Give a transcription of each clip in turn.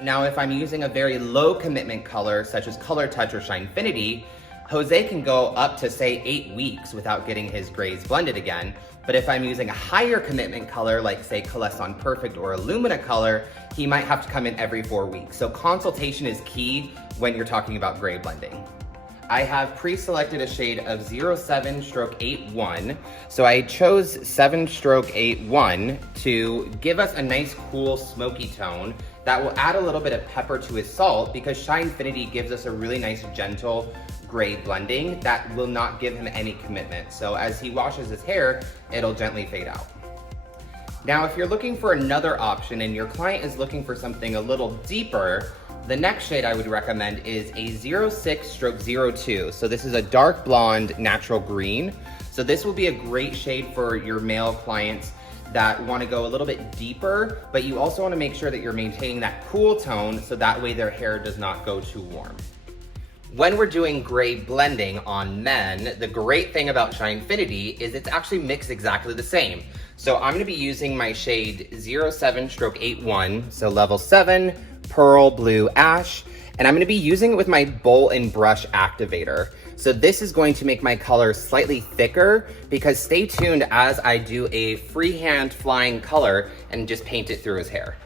Now, if I'm using a very low commitment color, such as Color Touch or SHINEFINITY, Jose can go up to say 8 weeks without getting his grays blended again. But if I'm using a higher commitment color, like say Caleson Perfect or Illumina color, he might have to come in every 4 weeks. So consultation is key when you're talking about gray blending. I have pre-selected a shade of 07/81. So I chose 7/81 to give us a nice cool smoky tone that will add a little bit of pepper to his salt, because SHINEFINITY gives us a really nice gentle gray blending that will not give him any commitment. So as he washes his hair, it'll gently fade out. Now, if you're looking for another option and your client is looking for something a little deeper, the next shade I would recommend is a 06/02. So this is a dark blonde natural green. So this will be a great shade for your male clients that want to go a little bit deeper, but you also want to make sure that you're maintaining that cool tone so that way their hair does not go too warm. When we're doing gray blending on men, the great thing about SHINEFINITY is it's actually mixed exactly the same. So I'm going to be using my shade 07/81, so level 7, Pearl Blue Ash, and I'm going to be using it with my bowl and brush activator. So this is going to make my color slightly thicker, because stay tuned as I do a freehand flying color and just paint it through his hair.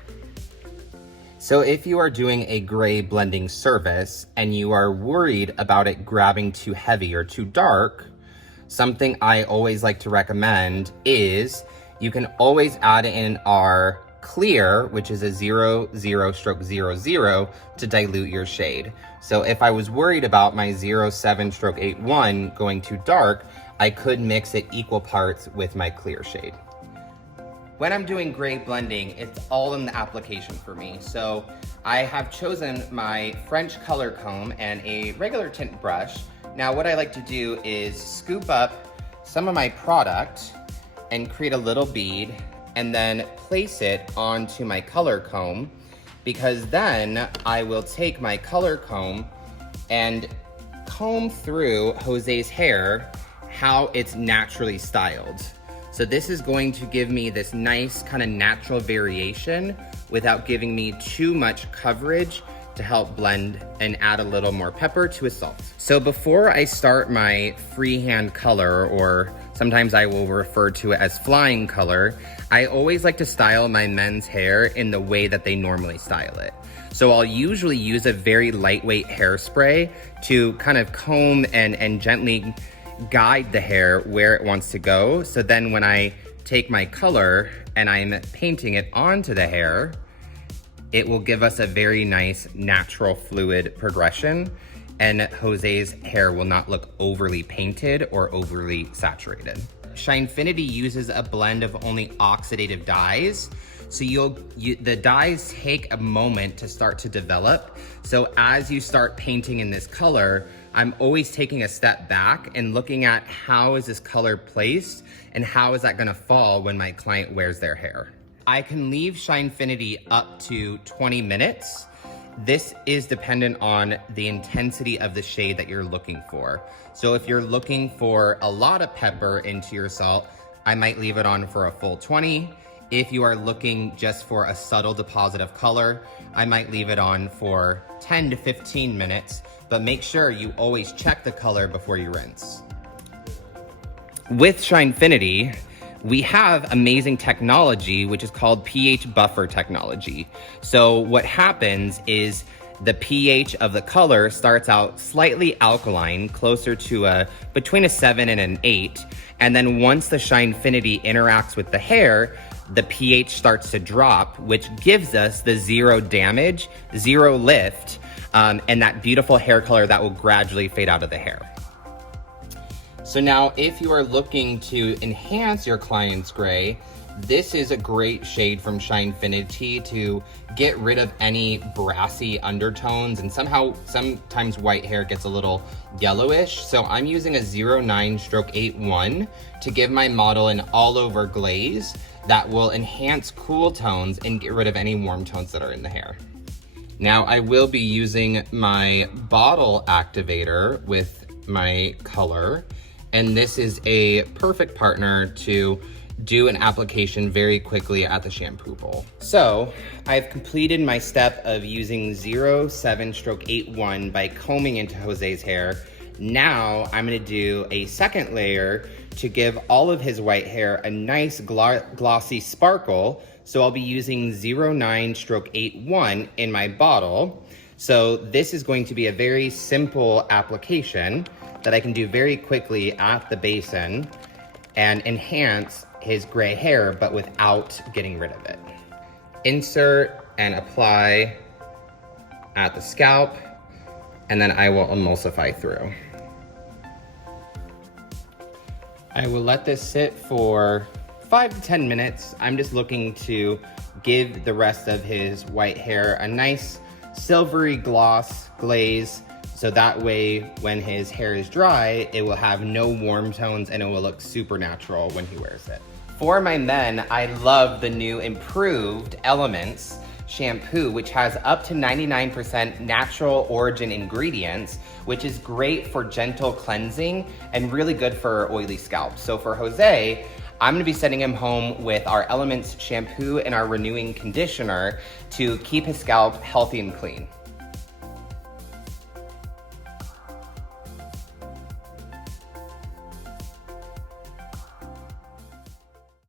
So if you are doing a gray blending service and you are worried about it grabbing too heavy or too dark, something I always like to recommend is you can always add in our clear, which is a 00/00 to dilute your shade. So if I was worried about my 07/81 going too dark, I could mix it equal parts with my clear shade. When I'm doing gray blending, it's all in the application for me. So I have chosen my French color comb and a regular tint brush. Now what I like to do is scoop up some of my product and create a little bead and then place it onto my color comb, because then I will take my color comb and comb through Jose's hair how it's naturally styled. So this is going to give me this nice kind of natural variation without giving me too much coverage to help blend and add a little more pepper to his salt. So before I start my freehand color, or sometimes I will refer to it as flying color, I always like to style my men's hair in the way that they normally style it. So I'll usually use a very lightweight hairspray to kind of comb and gently guide the hair where it wants to go. So then when I take my color and I'm painting it onto the hair, it will give us a very nice natural fluid progression, and Jose's hair will not look overly painted or overly saturated. SHINEFINITY uses a blend of only oxidative dyes. So the dyes take a moment to start to develop. So as you start painting in this color, I'm always taking a step back and looking at how is this color placed and how is that gonna fall when my client wears their hair. I can leave SHINEFINITY up to 20 minutes. This is dependent on the intensity of the shade that you're looking for. So if you're looking for a lot of pepper into your salt, I might leave it on for a full 20. If you are looking just for a subtle deposit of color, I might leave it on for 10 to 15 minutes, but make sure you always check the color before you rinse. With SHINEFINITY, we have amazing technology, which is called pH buffer technology. So what happens is the pH of the color starts out slightly alkaline, closer to between a 7 and an 8. And then once the SHINEFINITY interacts with the hair, the pH starts to drop, which gives us the zero damage, zero lift, and that beautiful hair color that will gradually fade out of the hair. So now if you are looking to enhance your client's gray, this is a great shade from SHINEFINITY to get rid of any brassy undertones, and sometimes white hair gets a little yellowish. So I'm using a 09/81 to give my model an all over glaze that will enhance cool tones and get rid of any warm tones that are in the hair. Now I will be using my bottle activator with my color, and this is a perfect partner to do an application very quickly at the shampoo bowl. So I've completed my step of using 07/81 by combing into Jose's hair. Now I'm gonna do a second layer to give all of his white hair a nice glossy sparkle. So I'll be using 09/81 in my bottle. So this is going to be a very simple application that I can do very quickly at the basin and enhance his gray hair, but without getting rid of it. Insert and apply at the scalp, and then I will emulsify through. I will let this sit for 5 to 10 minutes. I'm just looking to give the rest of his white hair a nice silvery gloss glaze, so that way when his hair is dry, it will have no warm tones and it will look super natural when he wears it. For my men, I love the new improved Elements shampoo, which has up to 99% natural origin ingredients, which is great for gentle cleansing and really good for oily scalp. So for Jose, I'm gonna be sending him home with our Elements shampoo and our renewing conditioner to keep his scalp healthy and clean.